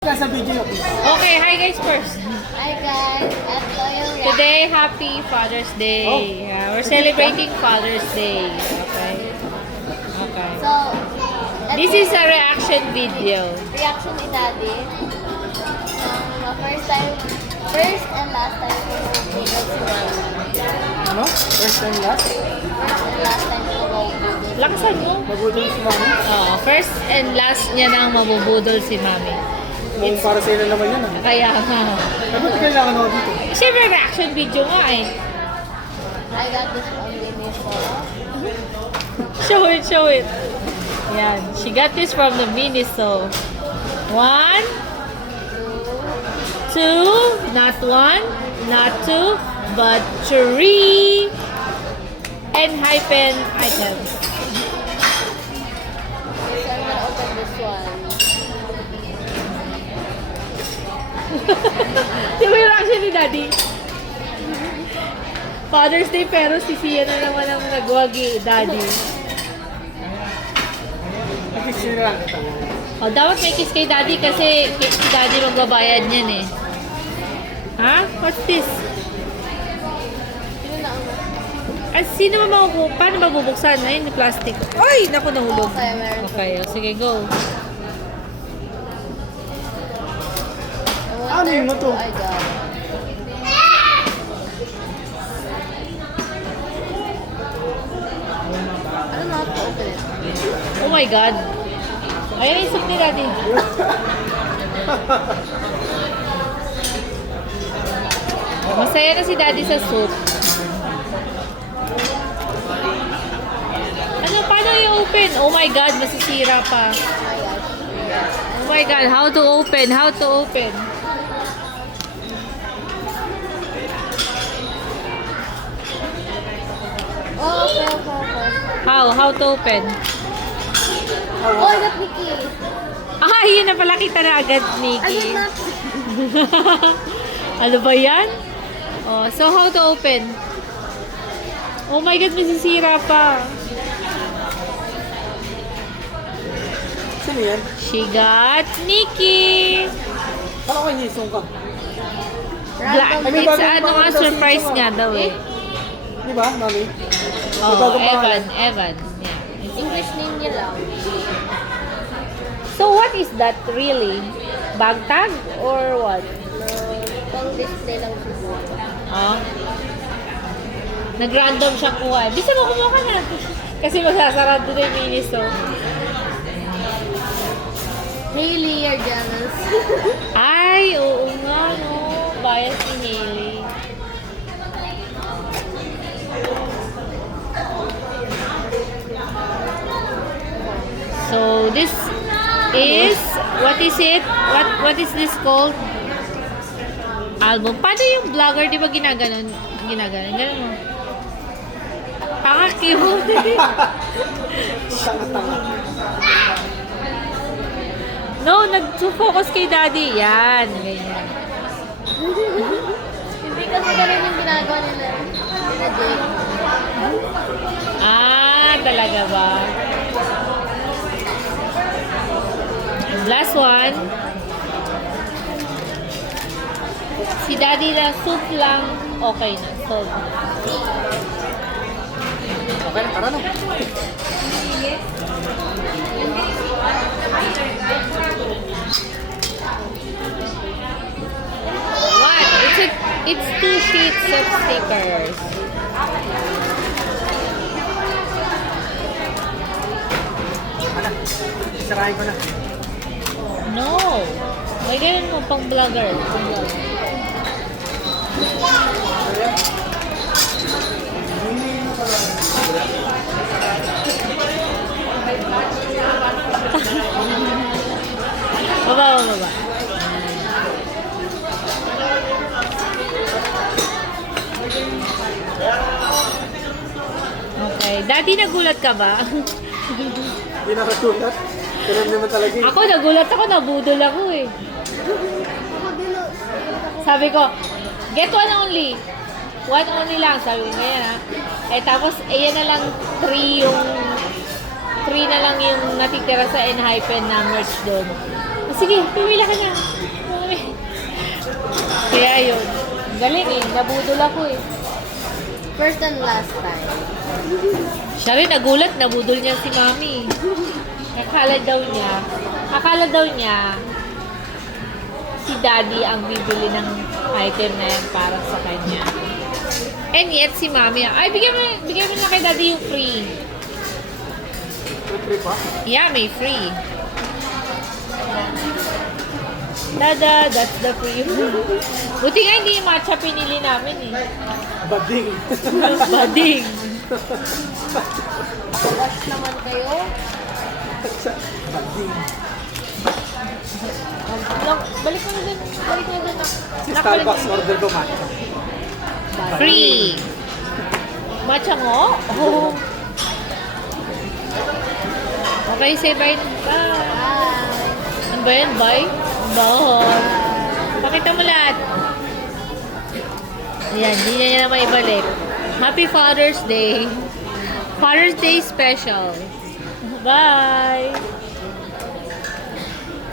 Sa video. Okay, hi guys first. Hi guys, at Loyal Reaction. Today, happy Father's Day. Oh. Yeah, we're celebrating Father's Day. Okay. Okay. So, This is a reaction video. reaction ni Daddy. First and last time ko mag-google si Mami. Ano? First and last? First and last time ko mag-google. Lakasan mo. Mabudol si Mami. Oo, first and last niya nang mabubudol si Mami. Mukhang para sa'yo na naman yan. Ah. Kaya nga. Dapat kailangan ako dito. Siyempre, reaction video nga eh. I got this from Miniso. Show it, show it. Yan. She got this from the Miniso. 1, 2, not 1, not 2, but 3 and hyphen items. So I'm gonna open this one. Di ba yung reaction ni Daddy? Father's Day pero si Sia na naman ang nagwagi, Daddy. Nakikis nyo lang. Oh, dapat may kiss kay Daddy kasi si Daddy magbabayad niyan eh. Ha? What's this? Sino na ang Sino paano mabubuksan? Ayun, yung plastic. Ay! Naku, nahulog. Okay, meron. Okay, sige, go. I wonder Ano yun who to? I got. I don't know how to open it. Oh my God. Ayan yung soup ni Daddy. Masaya na si Daddy sa soup. Ano, paano i-open? Oh my God, masisira pa. Oh my gosh. Oh my God, how to open? How to open? Oh, okay. How to open? Oh, I got Mickey. Ah, yun na pala kita na agad, I Nikki. got Ano ba yan? Oh, so how to open? Oh my God, masisira pa. Sino yan? She got Nikki. Kala ko inisong ka. It's ano nga, surprise nga daw eh. Di ba, Mami? Oh, bagong pangalan. Evan. Yeah. English name niya lang. So what is that really? Bag tag or what? Pang display lang siguro. Ah. Nag-random siya kuha. Bisa mo kumuha ka na. Kasi masasarado na yung Miniso. Hailey, you're jealous. Ay, oo nga, no. Bias ni Hailey. So, this is, what is it? What is this called? Album. Paano yung vlogger, di ba ginaganon? Ganun mo. Tanga, cute. Tanga-tanga. No, nag-focus kay Daddy. Yan, ganyan. Hindi kasi ganun yung ginagawa nila. Nila Jake. Ah, talaga ba? And last one. Si Daddy na soup lang, okay na. Solve na. Okay na, tara na. What? It's 2 sheets of stickers. Sarahin ko na. No. May ganun mo pang vlogger. Baba. Okay. Daddy, nagulat ka ba? Hindi nakasulat. Ganun naman talaga eh. Ako, nagulat ako. Nabudol ako eh. Sabi ko, get one only. One only lang. Sabi ko, ganyan ha. Eh, tapos, ayan na lang 3 yung 3 na lang yung natitira sa Enhypen na merch doon. Sige, pumila ka na. Kaya yun. Galing eh. Nabudol ako eh. First and last time. Siya rin nagulat. Nabudol niya si Mami. Akala daw niya, si Daddy ang bibili ng item na yan para sa kanya. And yet, si Mami, ay, bigyan mo na kay Daddy yung free. Free pa? Yeah, may free. Dada, that's the free. Buti nga hindi yung matcha pinili namin eh. Bading. Bading. Wash naman kayo. Bading. Balik mo na dun. Balik mo na dun. Si Starbucks order ko matcha. Free. Matcha mo? Oh. Okay, say bye. Bye. Ano ba yan? Bye? Bye. Pakita mo lahat. Ayan, hindi niya na maibalik. Happy Father's Day. Father's Day special. Bye.